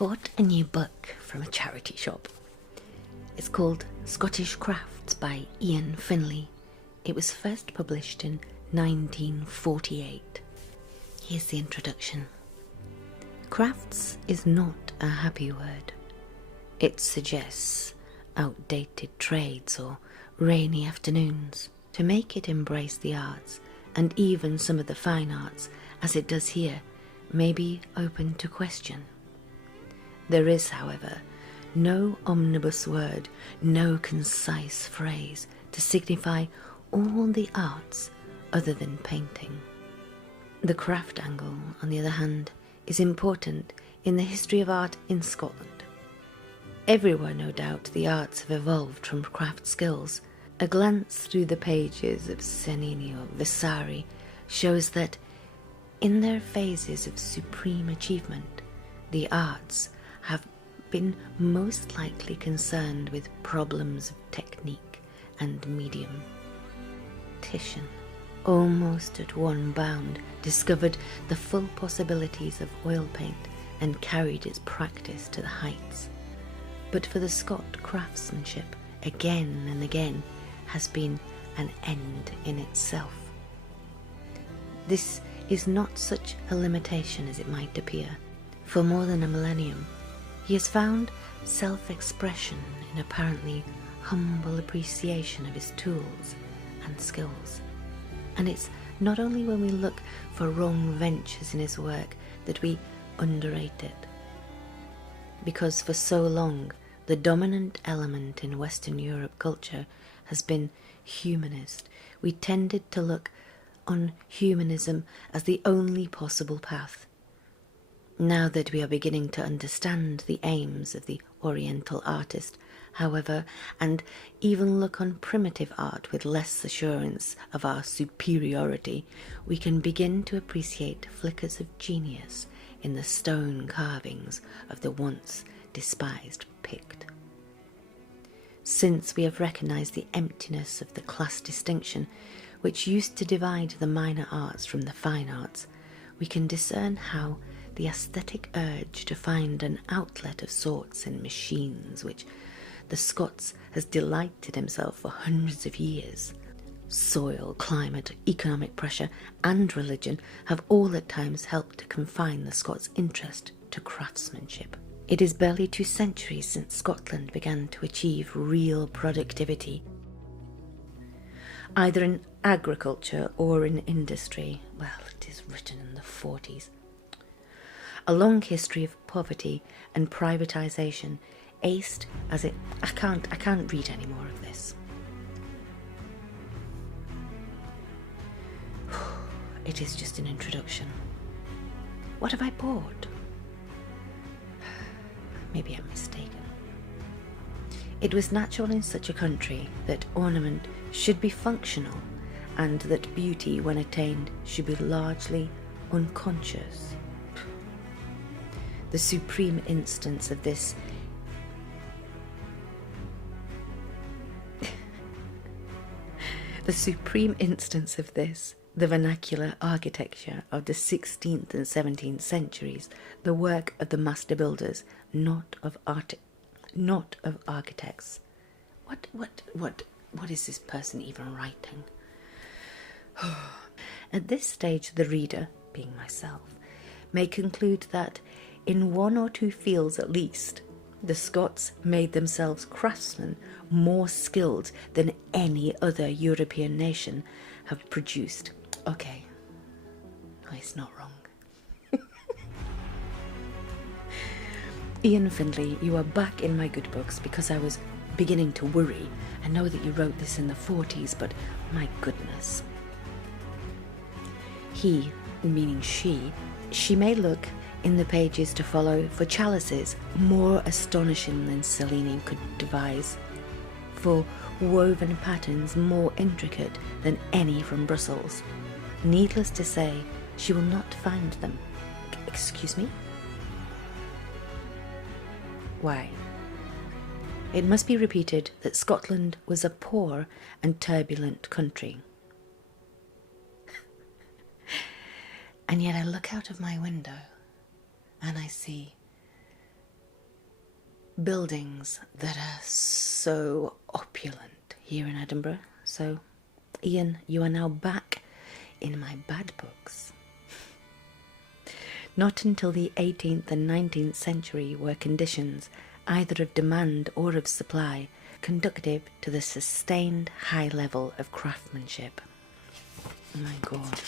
bought a new book from a charity shop. It's called Scottish Crafts by Ian Finlay. It was first published in 1948. Here's the introduction. Crafts is not a happy word. It suggests outdated trades or rainy afternoons. To make it embrace the arts, and even some of the fine arts, as it does here, may be open to question. There is, however, no omnibus word, no concise phrase to signify all the arts other than painting. The craft angle, on the other hand, is important in the history of art in Scotland. Everywhere, no doubt, the arts have evolved from craft skills. A glance through the pages of Cennini or Vasari shows that, in their phases of supreme achievement, the arts have been most likely concerned with problems of technique and medium. Titian, almost at one bound, discovered the full possibilities of oil paint and carried its practice to the heights. But for the Scot, craftsmanship, again and again, has been an end in itself. This is not such a limitation as it might appear. For more than a millennium, he has found self-expression in apparently humble appreciation of his tools and skills. And it's not only when we look for wrong ventures in his work that we underrate it. Because for so long, the dominant element in Western Europe culture has been humanist. We tended to look on humanism as the only possible path. Now that we are beginning to understand the aims of the Oriental artist, however, and even look on primitive art with less assurance of our superiority, we can begin to appreciate flickers of genius in the stone carvings of the once despised Pict. Since we have recognised the emptiness of the class distinction which used to divide the minor arts from the fine arts, we can discern how the aesthetic urge to find an outlet of sorts in machines which the Scots has delighted himself for hundreds of years. Soil, climate, economic pressure and religion have all at times helped to confine the Scots' interest to craftsmanship. It is barely 2 centuries since Scotland began to achieve real productivity, either in agriculture or in industry. Well, it is written in the 40s. A long history of poverty and privatisation, aced as it... I can't read any more of this. It is just an introduction. What have I bought? Maybe I'm mistaken. It was natural in such a country that ornament should be functional and that beauty, when attained, should be largely unconscious. The supreme instance of this the vernacular architecture of the 16th and 17th centuries, the work of the master builders, not of architects. What is this person even writing? At this stage, the reader, being myself, may conclude that in 1 or 2 fields at least, the Scots made themselves craftsmen more skilled than any other European nation have produced. Okay, no, it's not wrong. Ian Finlay, you are back in my good books because I was beginning to worry. I know that you wrote this in the 40s, but my goodness. He, meaning she may look in the pages to follow for chalices more astonishing than Cellini could devise, for woven patterns more intricate than any from Brussels. Needless to say, she will not find them. Excuse me? Why? It must be repeated that Scotland was a poor and turbulent country. And yet I look out of my window and I see buildings that are so opulent here in Edinburgh. So, Ian, you are now back in my bad books. Not until the 18th and 19th century were conditions, either of demand or of supply, conducive to the sustained high level of craftsmanship. Oh my God.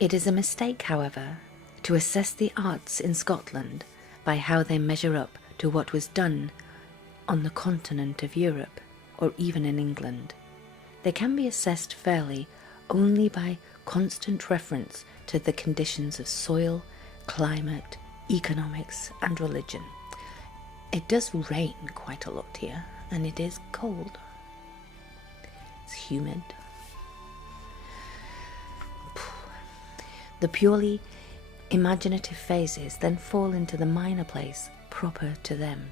It is a mistake, however, to assess the arts in Scotland by how they measure up to what was done on the continent of Europe or even in England. They can be assessed fairly only by constant reference to the conditions of soil, climate, economics and religion. It does rain quite a lot here, and it is cold. It's humid. The purely imaginative phases then fall into the minor place proper to them,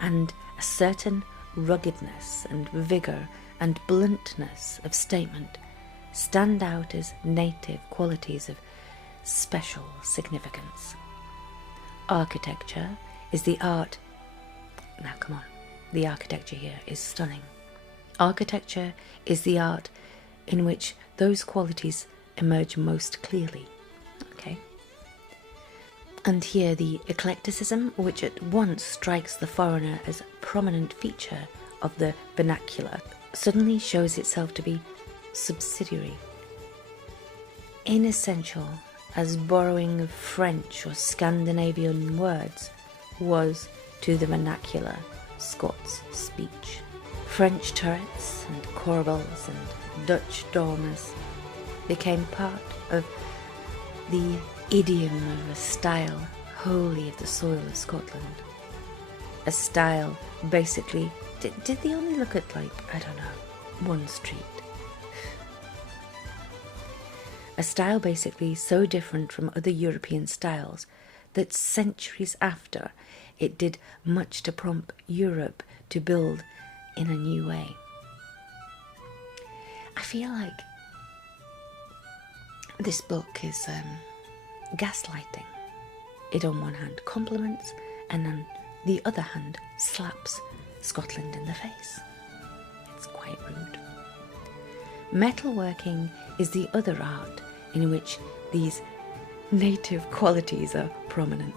and a certain ruggedness and vigour and bluntness of statement stand out as native qualities of special significance. Architecture is the art. Now come on, the architecture here is stunning. Architecture is the art in which those qualities emerge most clearly. Okay. And here the eclecticism, which at once strikes the foreigner as a prominent feature of the vernacular, suddenly shows itself to be subsidiary, inessential, as borrowing of French or Scandinavian words was to the vernacular Scots speech. French turrets and corbels and Dutch dormers became part of the idiom of a style wholly of the soil of Scotland. A style basically, did they only look at, like, I don't know, one street? A style basically so different from other European styles that centuries after it did much to prompt Europe to build in a new way. I feel like this book is gaslighting. It on one hand compliments and on the other hand slaps Scotland in the face. It's quite rude. Metalworking is the other art in which these native qualities are prominent.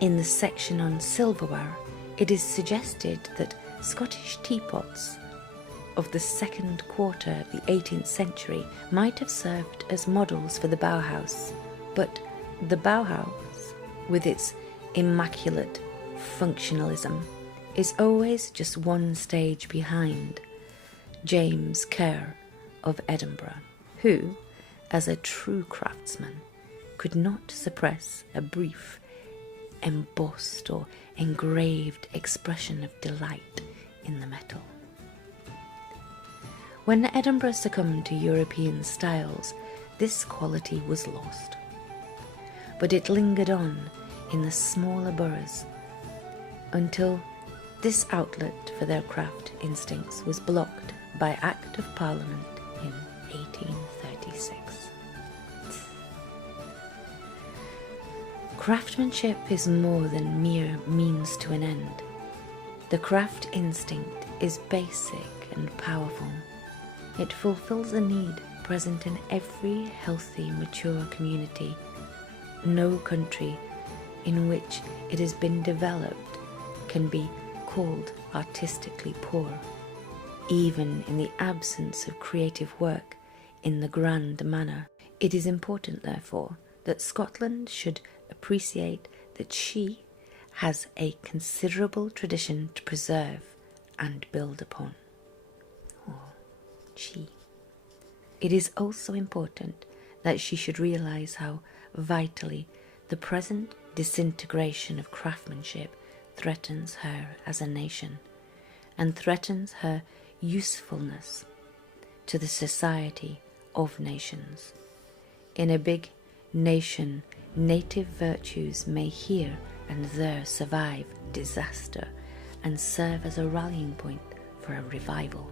In the section on silverware, it is suggested that Scottish teapots of the second quarter of the 18th century might have served as models for the Bauhaus, but the Bauhaus, with its immaculate functionalism, is always just one stage behind James Kerr of Edinburgh, who, as a true craftsman, could not suppress a brief, embossed or engraved expression of delight in the metal. When Edinburgh succumbed to European styles, this quality was lost, but it lingered on in the smaller boroughs until this outlet for their craft instincts was blocked by Act of Parliament in 1836. Craftsmanship is more than mere means to an end. The craft instinct is basic and powerful. It fulfills a need present in every healthy, mature community. No country in which it has been developed can be called artistically poor, even in the absence of creative work in the grand manner. It is important, therefore, that Scotland should appreciate that she has a considerable tradition to preserve and build upon. She. It is also important that she should realise how vitally the present disintegration of craftsmanship threatens her as a nation, and threatens her usefulness to the society of nations. In a big nation, native virtues may here and there survive disaster and serve as a rallying point for a revival.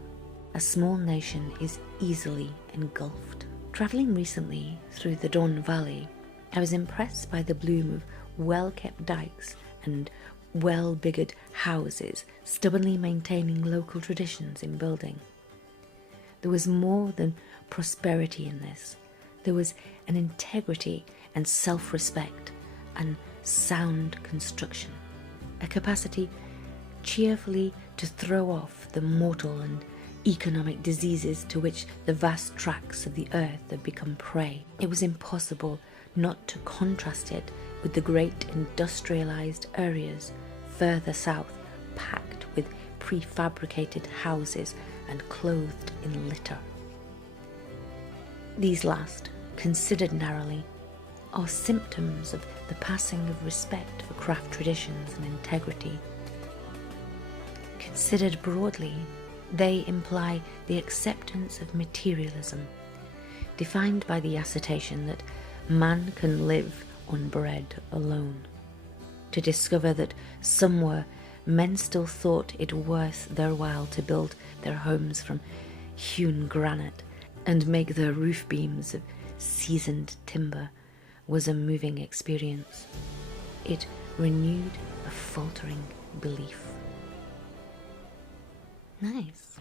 A small nation is easily engulfed. Travelling recently through the Don Valley, I was impressed by the bloom of well-kept dikes and well-biggered houses stubbornly maintaining local traditions in building. There was more than prosperity in this. There was an integrity and self-respect and sound construction, a capacity cheerfully to throw off the mortal and economic diseases to which the vast tracts of the earth have become prey. It was impossible not to contrast it with the great industrialized areas further south, packed with prefabricated houses and clothed in litter. These last, considered narrowly, are symptoms of the passing of respect for craft traditions and integrity. Considered broadly, they imply the acceptance of materialism, defined by the assertion that man can live on bread alone. To discover that somewhere men still thought it worth their while to build their homes from hewn granite and make their roof beams of seasoned timber was a moving experience. It renewed a faltering belief. Nice.